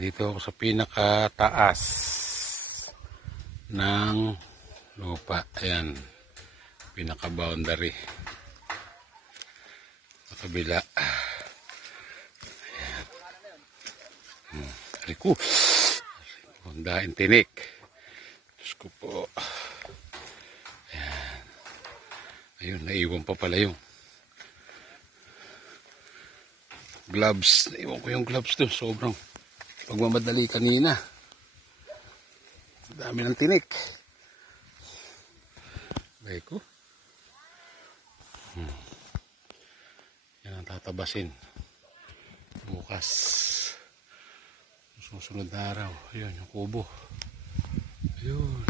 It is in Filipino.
Nandito ako sa pinakataas ng lupa. Ayan, pinaka-boundary. Sa kabila. Ayan. Rico. Ang daing tinik. Diyos ko po. Ayan. Ayun, naiwan pa pala yung gloves. Naiwan ko yung gloves doon. Sobrang pagmamadali kanina. Dami ng tinik. Bagay ko. Yan ang tatabasin. Bukas. Susunod na araw. Ayun, yung kubo. Ayun.